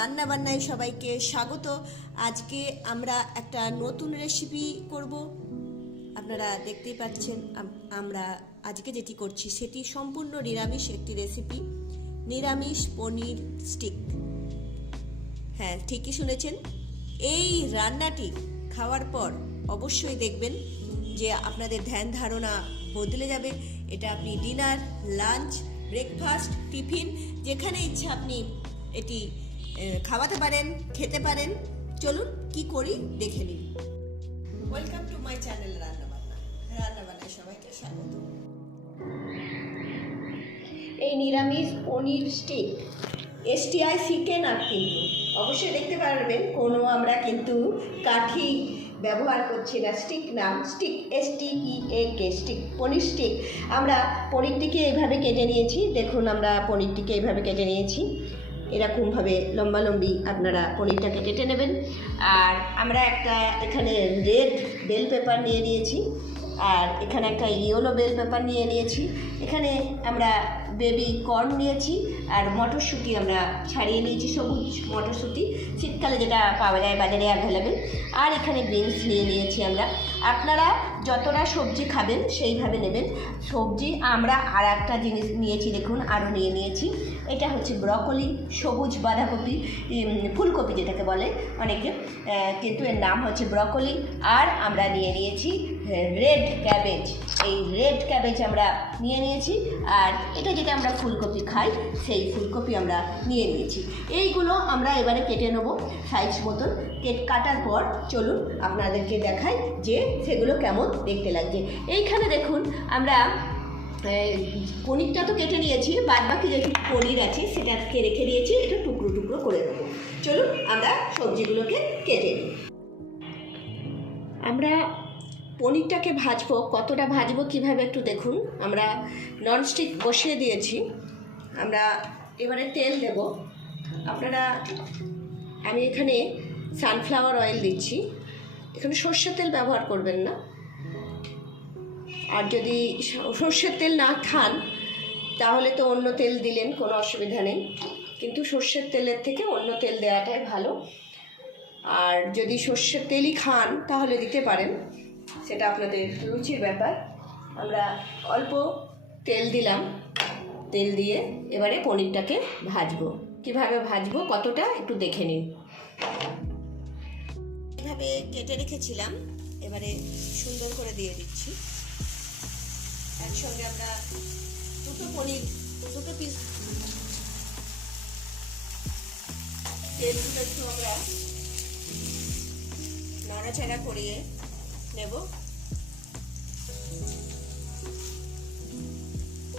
রান্না বান্নায় সবাইকে স্বাগত। আজকে আমরা একটা নতুন রেসিপি করব। আপনারা দেখতেই পাচ্ছেন আমরা আজকে যেটি করছি সেটি সম্পূর্ণ নিরামিষ একটি রেসিপি, নিরামিষ পনির স্টিক। হ্যাঁ, ঠিকই শুনেছেন। এই রান্নাটি খাওয়ার পর অবশ্যই দেখবেন যে আপনাদের ধ্যান ধারণা বদলে যাবে। এটা আপনি ডিনার, লাঞ্চ, ব্রেকফাস্ট, টিফিন যেখানে ইচ্ছা আপনি এটি খাওয়াতে পারেন, খেতে পারেন। চলুন কি করি দেখে নিন। ওয়েলকাম টু মাই চ্যানেল রান্নাবান্নায় সবাইকে স্বাগত। এই নিরামিষ পনির স্টিক STI চিকেন আর কিন্তু অবশ্যই দেখতে পারবেন কোনো আমরা কিন্তু কাঠি ব্যবহার করছি না, স্টিক নাম স্টিক STEAK স্টিক, পনির স্টিক। আমরা পনিরটিকে এইভাবে কেটে নিয়েছি, দেখুন আমরা পনিরটিকে এইভাবে কেটে নিয়েছি। এরকমভাবে লম্বালম্বি আপনারা পনিরটাকে কেটে নেবেন। আর আমরা একটা এখানে রেড বেল পেপার নিয়ে নিয়েছি, আর এখানে একটা ইয়েলো বেল পেপার নিয়ে নিয়েছি। এখানে আমরা বেবি কর্ন নিয়েছি, আর মটরশুঁটি আমরা ছাড়িয়ে নিয়েছি, সবুজ মটরশুঁটি, শীতকালে যেটা পাওয়া যায় বাজারে অ্যাভেলেবেল। আর এখানে বিনস নিয়ে নিয়েছি আমরা। আপনারা যতটা সবজি খাবেন সেইভাবে নেবেন সবজি। আমরা আর একটা জিনিস নিয়েছি, দেখুন আরও নিয়ে নিয়েছি। এটা হচ্ছে ব্রকলি, সবুজ বাঁধাকপি, ফুলকপি যেটাকে বলে অনেকে, কিন্তু এর নাম হচ্ছে ব্রকলি। আর আমরা নিয়ে নিয়েছি রেড ক্যাবেজ। এই রেড ক্যাবেজ আমরা নিয়ে নিয়েছি। আর এটা যেটা আমরা ফুলকপি খাই সেই ফুলকপি আমরা নিয়ে নিয়েছি। এইগুলো আমরা এবারে কেটে নেব সাইজ মতন। কাটার পর চলুন আপনাদেরকে দেখাই যে সেগুলো কেমন দেখতে লাগছে। এইখানে দেখুন আমরা পনিরটা তো কেটে নিয়েছি, বাদ বাকি যে পনির আছে সেটাকে রেখে দিয়েছি, এটা টুকরো টুকরো করে নেবো। চলুন আমরা সবজিগুলোকে কেটে নিই। আমরা পনিরটাকে ভাজবো, কতটা ভাজবো কীভাবে একটু দেখুন। আমরা ননস্টিক বসিয়ে দিয়েছি, আমরা এবারে তেল দেব। আপনারা, আমি এখানে সানফ্লাওয়ার অয়েল দিচ্ছি, এখানে সর্ষের তেল ব্যবহার করবেন না। আর যদি সর্ষের তেল না খান তাহলে তো অন্য তেল দিলেন, কোনো অসুবিধা নেই, কিন্তু সর্ষের তেলের থেকে অন্য তেল দেওয়াটাই ভালো। আর যদি সর্ষের তেলই খান তাহলে দিতে পারেন, সেটা আপনাদের রুচির ব্যাপার। আমরা অল্প তেল দিলাম, তেল দিয়ে এবারে পনিরটাকে ভাজবো। কিভাবে ভাজবো কতটা একটু দেখে নিন। এভাবে কেটে রেখেছিলাম, এবারে সুন্দর করে দিয়ে দিচ্ছি। একসঙ্গে আমরা দুটো পিস তেলগুলো একটু আমরা নাড়াচাড়া করিয়ে নেব।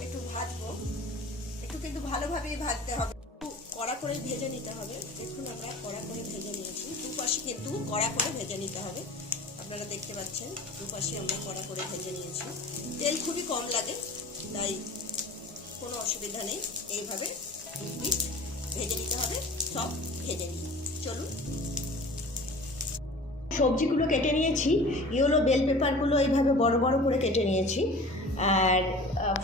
একটু ভাজবো, একটু কিন্তু ভালোভাবেই ভাজতে হবে, কড়া করে ভেজে নিতে হবে। দেখুন আমরা কড়া করে ভেজে নিয়েছি, দুপাশে কিন্তু কড়া করে ভেজে নিতে হবে। আপনারা দেখতে পাচ্ছেন দুপাশে আমরা কড়া করে ভেজে নিয়েছি। তেল খুবই কম লাগে, তাই কোনো অসুবিধা নেই। এইভাবে ভেজে নিতে হবে, সব ভেজে নিই। চলুন, সবজিগুলো কেটে নিয়েছি, ইয়েলো বেল পেপারগুলো এইভাবে বড় বড় করে কেটে নিয়েছি, আর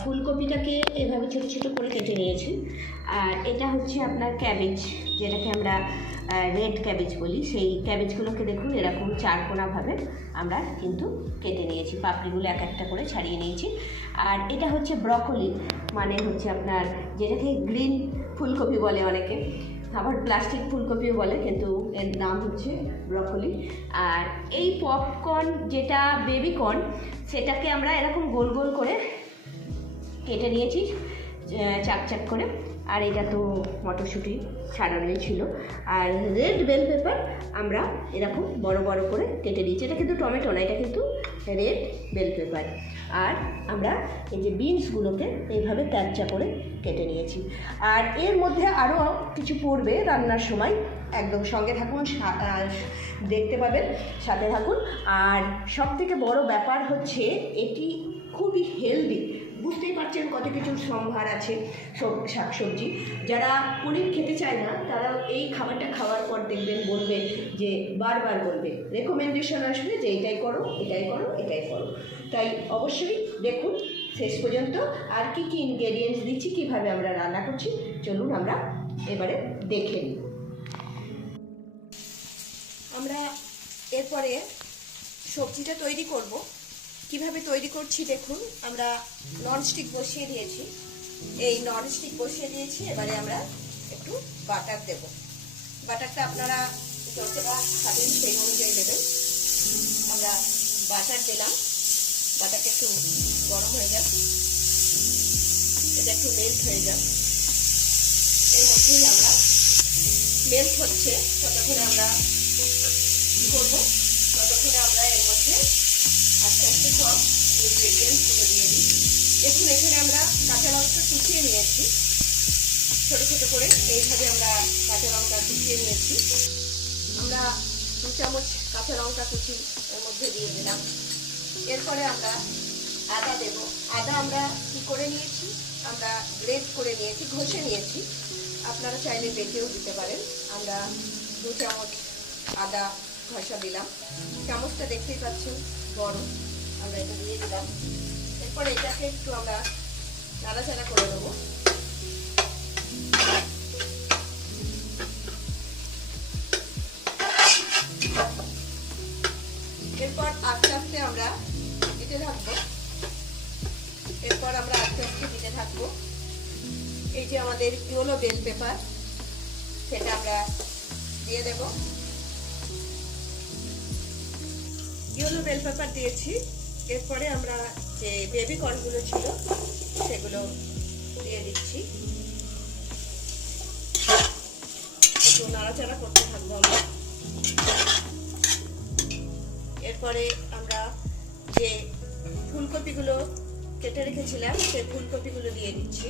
ফুলকপিটাকে এইভাবে ছোটো ছোটো করে কেটে নিয়েছি। আর এটা হচ্ছে আপনার ক্যাবেজ, যেটাকে আমরা রেড ক্যাবেজ বলি। সেই ক্যাবেজগুলোকে দেখুন এরকম চারকোনাভাবে আমরা কিন্তু কেটে নিয়েছি, পাপড়িগুলো এক একটা করে ছাড়িয়ে নিয়েছি। আর এটা হচ্ছে ব্রকলি, মানে হচ্ছে আপনার যেটাকে গ্রিন ফুলকপি বলে অনেকে, আবার প্লাস্টিক ফুলকপিও বলে, কিন্তু এর নাম হচ্ছে ব্রকলি। আর এই পপকর্ন যেটা বেবি কর্ন, সেটাকে আমরা এরকম গোল গোল করে কেটে নিয়েছি চাক চাক করে। আর এটা তো মটরশুঁটি ছাড়ানোই ছিল। আর রেড বেল পেপার আমরা এরকম বড় বড় করে কেটে দিয়েছি। এটা কিন্তু টমেটো না, এটা কিন্তু রেড বেল পেপার। আর আমরা এই যে বিনসগুলোকে এইভাবে ক্যাপচা করে কেটে নিয়েছি। আর এর মধ্যে আরও কিছু পড়বে রান্নার সময়, একদম সঙ্গে থাকুন, দেখতে পাবেন, সাথে থাকুন। আর সবথেকে বড় ব্যাপার হচ্ছে এটি খুবই হেলদি। বুঝতেই পারছেন কত কিছু সম্ভার আছে শাকসবজি। যারা পনির খেতে চায় না তারা এই খাবারটা খাওয়ার পর দেখবেন বলবে যে, বারবার বলবে, রেকমেন্ডেশন আসবে যে এটাই করো, এটাই করো, এটাই করো। তাই অবশ্যই দেখুন শেষ পর্যন্ত আর কি কি ইনগ্রেডিয়েন্টস দিচ্ছি, কীভাবে আমরা রান্না করছি। চলুন আমরা এবারে দেখে নিই। আমরা এরপরে সবজিটা তৈরি করব। কিভাবে তৈরি করছি দেখুন। আমরা ননস্টিক বসিয়ে দিয়েছি, এই ননস্টিক বসিয়ে দিয়েছি। এবারে আমরা একটু বাটার দেব। বাটারটা আপনারা যতটা খাবেন সেই অনুযায়ী দেবেন। আমরা বাটার দিলাম, বাটারটা একটু গরম হয়ে যাক, এটা একটু মেল্ট হয়ে যাক। এর মধ্যেই আমরা মেল্ট হচ্ছে ততক্ষণে আমরা কী করবো, ততক্ষণে আমরা এর মধ্যে আস্তে আস্তে সব ইনগ্রেডিয়েন্টসগুলো দিয়ে দিই। দেখুন এখানে আমরা কাঁচা লঙ্কা কুচিয়ে নিয়েছি, ছোটো ছোটো করে এইভাবে আমরা কাঁচা লঙ্কা কুচিয়ে নিয়েছি। আমরা 2 চামচ কাঁচা লঙ্কা কুচি এর মধ্যে দিয়ে দিলাম। এরপরে আমরা আদা দেব। আদা আমরা কী করে নিয়েছি, আমরা গ্রেট করে নিয়েছি, ঘষে নিয়েছি। আপনারা চাইলে বেটেও দিতে পারেন। আমরা 2 চামচ আদা ঘষা দিলাম। চামচটা দেখতেই পাচ্ছেন বড়, আমরা এটা দিয়ে দিলাম। এরপরে এটাকে একটু আমরা নাড়াচাড়া করে দেবো। এরপর আস্তে আস্তে আমরা দিতে থাকবো। দিতে থাকবো এই যে আমাদের ইয়েলো বেল পেপার, সেটা আমরা দিয়ে দেব। ইয়েলো বেল পেপার দিয়েছি। এরপরে আমরা যে বেবি কর্নগুলো ছিল সেগুলো দিয়ে দিচ্ছি। একটু নাড়াচাড়া করতে থাকবো আমরা। এরপরে আমরা যে ফুলকপিগুলো কেটে রেখেছিলাম সেই ফুলকপিগুলো দিয়ে দিচ্ছি।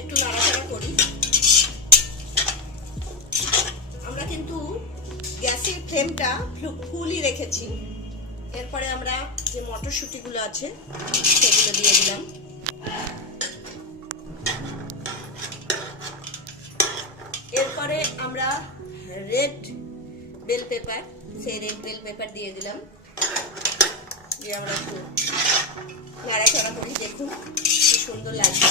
একটু নাড়াচাড়া করি। আমরা কিন্তু গ্যাসের ফ্লেমটা ফুলই রেখেছি। এরপরে আমরা যে মটরশুঁটিগুলো আছে সেগুলো দিয়ে দিলাম। এরপরে আমরা রেড বেল পেপার, সেই রেড বেল পেপার দিয়ে দিলাম। দিয়ে আমরা একটু নাড়াচাড়া করি। দেখুন কি সুন্দর লাগছে,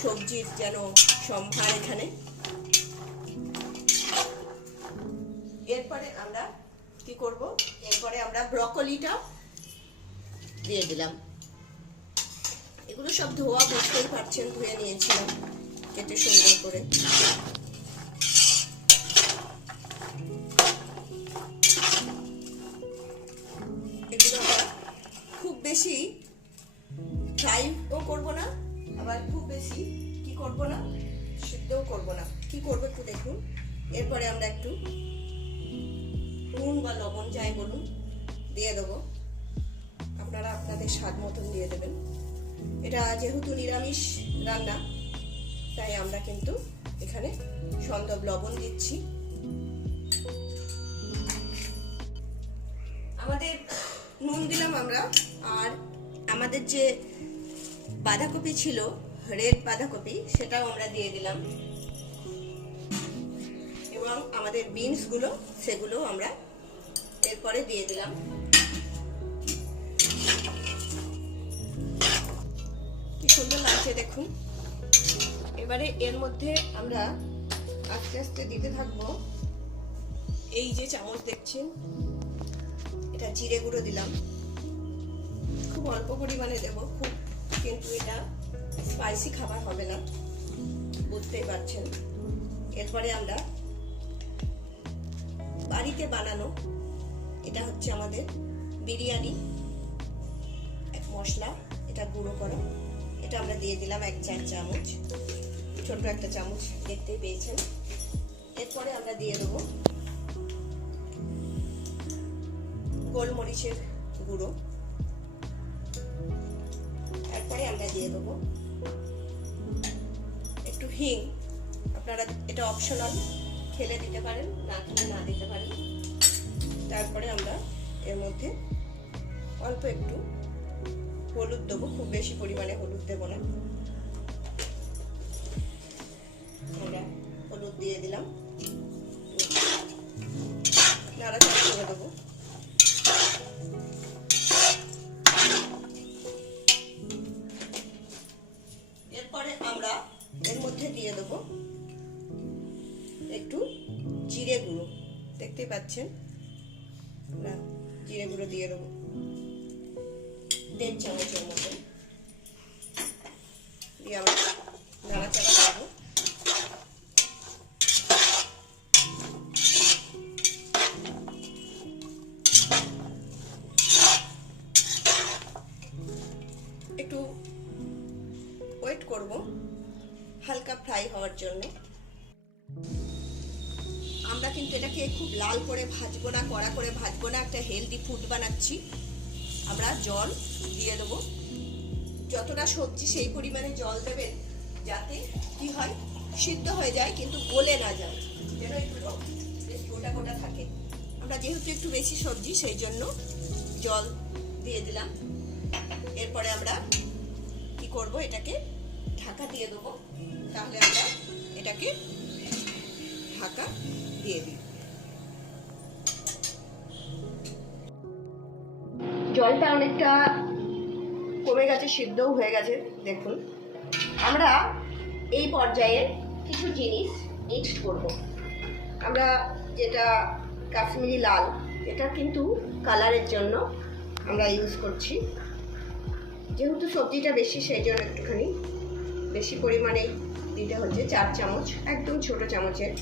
সবজির যেন সম্ভার এখানে। এরপরে আমরা কি করব, এরপরে আমরা ব্রকলিটা দিয়ে দিলাম। এগুলো সব ধোয়া, বুঝতেই পারছেন, ধুয়ে নিয়েছিলাম কেটে সুন্দর করে। এগুলো আমরা খুব বেশি ফ্রাইও করবো না, আবার খুব বেশি কি করব না, সিদ্ধও করব না। কি করবো একটু দেখুন। এরপরে আমরা একটু নুন বা লবণ যাই বলুন দিয়ে দেবো। আপনারা আপনাদের স্বাদ মতন দিয়ে দেবেন। এটা যেহেতু নিরামিষ রান্না, তাই আমরা কিন্তু এখানে সন্দব লবণ দিচ্ছি। আমাদের নুন দিলাম আমরা। আর আমাদের যে বাঁধাকপি ছিল, রেড বাঁধাকপি, সেটাও আমরা দিয়ে দিলাম। এবং আমাদের বিনসগুলো, সেগুলো আমরা এরপরে দিয়ে দিলাম। কি সুন্দর লাগছে দেখুন। এবারে এর মধ্যে আমরা আস্তে আস্তে দিতে থাকবো। এই যে চামচ দেখছেন, এটা জিরে গুঁড়ো দিলাম। খুব অল্প পরিমাণে দেব, খুব কিন্তু এটা স্পাইসি খাবার হবে না, বুঝতেই পারছেন। এরপরে আমরা বাড়িতে বানানো, এটা হচ্ছে আমাদের বিরিয়ানি এক মশলা, এটা গুঁড়ো করা, এটা আমরা দিয়ে দিলাম 1-4 চামচ, ছোট একটা চামচ দেখতেই পেয়েছেন। এরপরে আমরা দিয়ে দেবো গোলমরিচের গুঁড়ো। এরপরে আমরা দিয়ে দেবো একটু হিং। আপনারা এটা অপশনাল, খেলে দিতে পারেন, না খেলে না দিতে পারেন। তারপরে আমরা এর মধ্যে অল্প একটু হলুদ দেবো, খুব বেশি পরিমাণে হলুদ দেবো না। আমরা হলুদ দিয়ে দিলাম, নাড়াচাড়া করে দেবো। এরপরে আমরা এর মধ্যে দিয়ে জিরে গুঁড়ো, দেখতেই পাচ্ছেন আমরা জিরে গুঁড়ো দিয়ে দেবো 1.5 চামচের মতো, দিয়ে আমরা নাড়াচাড়া করবো। একটু ওয়েট করব হালকা ফ্রাই হওয়ার জন্য। আমরা কিন্তু এটাকে খুব লাল করে ভাজবো না, কড়া করে ভাজবো না, একটা হেলদি ফুড বানাচ্ছি। আমরা জল দিয়ে দেবো, যতটা সবজি সেই পরিমাণে জল দেবেন, যাতে কি হয় সিদ্ধ হয়ে যায় কিন্তু গলে না যায়, যেন একটু বেশ গোটা গোটা থাকে। আমরা যেহেতু একটু বেশি সবজি সেই জন্য জল দিয়ে দিলাম। এরপরে আমরা কি করব, এটাকে ঢাকা দিয়ে দেবো। তাহলে আমরা এটাকে ঢাকা দিয়ে দিই। জলটা অনেকটা কমে গেছে, সিদ্ধও হয়ে গেছে দেখুন। আমরা এই পর্যায়ে কিছু জিনিস মিক্সড করব। আমরা যেটা কাশ্মীরি লাল, এটা কিন্তু কালারের জন্য আমরা ইউজ করছি। যেহেতু সবজিটা বেশি সেই জন্য একটুখানি বেশি পরিমাণে দিতে হচ্ছে, 4 চামচ, একদম ছোট চামচের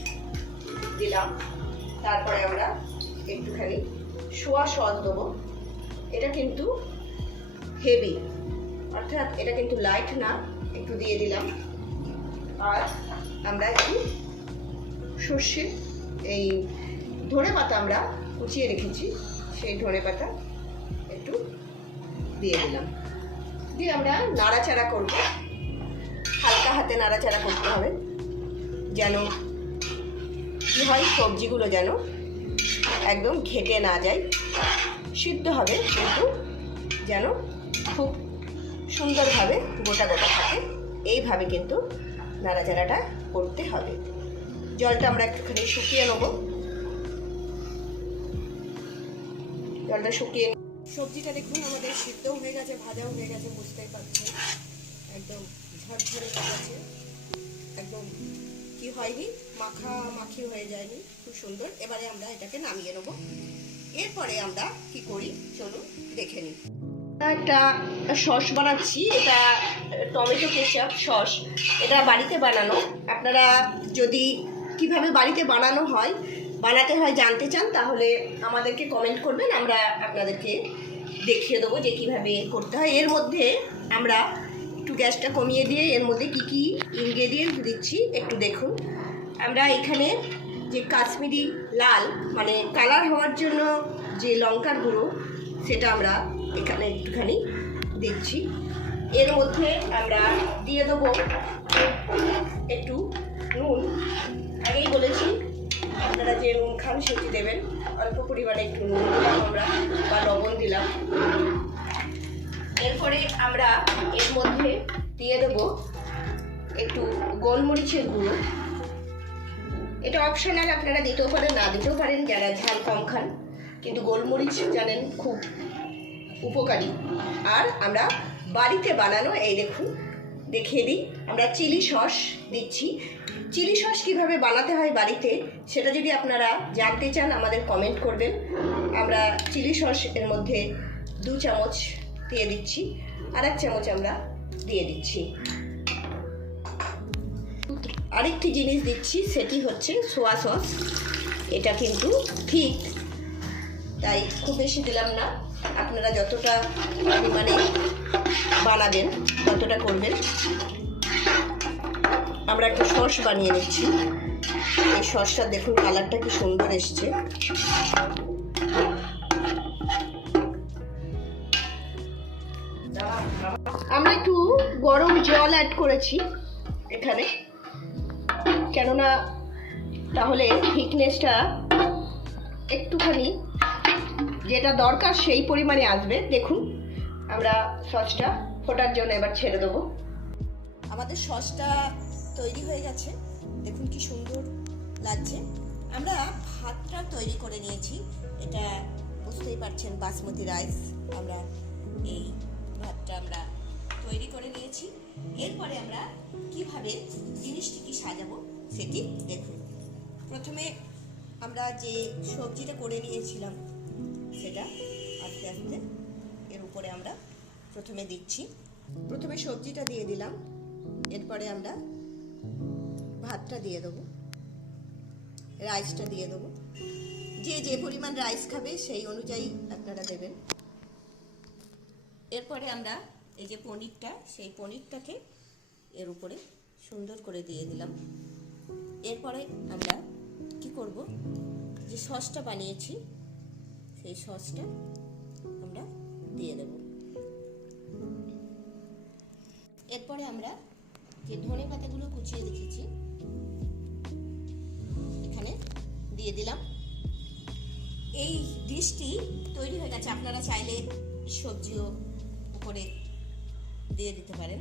দিলাম। তারপরে আমরা একটুখানি সোয়া সস দেবো। এটা কিন্তু হেভি, অর্থাৎ এটা কিন্তু লাইট না, একটু দিয়ে দিলাম। আর আমরা একটু সর্ষে, এই ধনে পাতা আমরা কুচিয়ে রেখেছি, সেই ধনে পাতা একটু দিয়ে দিলাম। দিয়ে আমরা নাড়াচাড়া করব, হালকা হাতে নাড়াচাড়া করতে হবে, যেন কি হয় সবজিগুলো যেন একদম ঘেটে না যায়, সিদ্ধ হবে কিন্তু যেন খুব সুন্দরভাবে গোটা গোটা থাকে। এইভাবে কিন্তু নাড়াচাড়াটা করতে হবে। জলটা আমরা একটুখানি শুকিয়ে নেব। জলটা শুকিয়ে, সবজিটা দেখুন আমাদের সিদ্ধও হয়ে গেছে, ভাজাও হয়ে গেছে, বুঝতেই পারছেন একদম ঝরঝরে হয়ে গেছে, একদম কি হয়নি, মাখি হয়ে যায়নি, খুব সুন্দর। এবারে আমরা এটাকে নামিয়ে নেব। এরপরে আমরা কি করি চলুন দেখে নিই। একটা সস বানাচ্ছি, এটা টমেটো কেচাপ সস, এটা বাড়িতে বানানো। আপনারা যদি কিভাবে বাড়িতে বানাতে হয় জানতে চান, তাহলে আমাদেরকে কমেন্ট করবেন, আমরা আপনাদেরকে দেখিয়ে দেবো যে কিভাবে করতে হয়। এর মধ্যে আমরা একটু গ্যাসটা কমিয়ে দিয়ে এর মধ্যে কি কি ইনগ্রেডিয়েন্ট দিচ্ছি একটু দেখুন। আমরা এখানে যে কাশ্মীরি লাল মানে কালার হওয়ার জন্য যে লঙ্কার গুঁড়ো, সেটা আমরা এখানে একটুখানি দিচ্ছি। এর মধ্যে আমরা দিয়ে দেবো একটু নুন। আগেই বলেছি আপনারা যে নুন খান সেটি দেবেন, অল্প পরিমাণে একটু নুন দিলাম আমরা, বা লবণ দিলাম। এরপরে আমরা এর মধ্যে দিয়ে দেবো একটু গোলমরিচের গুঁড়ো। এটা অপশনাল, আপনারা দিতেও পারেন না দিতেও পারেন, যারা ঝাল কম খান, কিন্তু গোলমরিচ জানেন খুব উপকারী। আর আমরা বাড়িতে বানানো, এই দেখুন দেখিয়ে দিই, আমরা চিলি সস দিচ্ছি। চিলি সস কীভাবে বানাতে হয় বাড়িতে, সেটা যদি আপনারা জানতে চান আমাদের কমেন্ট করবেন। আমরা চিলি সস এর মধ্যে 2 চামচ দিয়ে দিচ্ছি, আর 1 চামচ আমরা দিয়ে দিচ্ছি। আরেকটি জিনিস দিচ্ছি, সেটি হচ্ছে সোয়া সস। এটা কিন্তু ঠিক, তাই খুব বেশি দিলাম না, আপনারা যতটা পরিমাণে বানাবেন ততটা করবেন। আমরা একটা সস বানিয়ে নিচ্ছি। এই সসটা দেখুন কালারটা কি সুন্দর এসছে। আমরা একটু গরম জল অ্যাড করেছি এখানে, কেননা তাহলে থিকনেসটা একটুখানি যেটা দরকার সেই পরিমাণে আসবে। দেখুন আমরা সসটা ফোটার জন্য এবার ছেড়ে দেবো। আমাদের সসটা তৈরি হয়ে গেছে, দেখুন কি সুন্দর লাগছে। আমরা ভাতটা তৈরি করে নিয়েছি, এটা বুঝতেই পারছেন বাসমতি রাইস। আমরা এই ভাতটা আমরা তৈরি করে নিয়েছি। এরপরে আমরা কিভাবে জিনিসটিকে সাজাবো সেটি দেখুন। প্রথমে আমরা যে সবজিটা করে নিয়েছিলাম সেটা আস্তে আস্তে এর উপরে আমরা প্রথমে দিচ্ছি। প্রথমে সবজিটা দিয়ে দিলাম, এরপরে আমরা ভাতটা দিয়ে দেবো, রাইসটা দিয়ে দেবো। যে যে পরিমাণ রাইস খাবে সেই অনুযায়ী আপনারা দেবেন। এরপরে আমরা এই যে পনিরটা, সেই পনিরটাকে এর উপরে সুন্দর করে দিয়ে দিলাম। এরপরে আমরা কি করব, যে সসটা বানিয়েছি সেই সসটা আমরা দিয়ে দেব। এরপরে আমরা যে ধনে পাতাগুলো কুচিয়ে রেখেছি এখানে দিয়ে দিলাম। এই ডিশটি তৈরি হয়ে গেছে। আপনারা চাইলে সবজিও উপরে দিয়ে দিতে পারেন।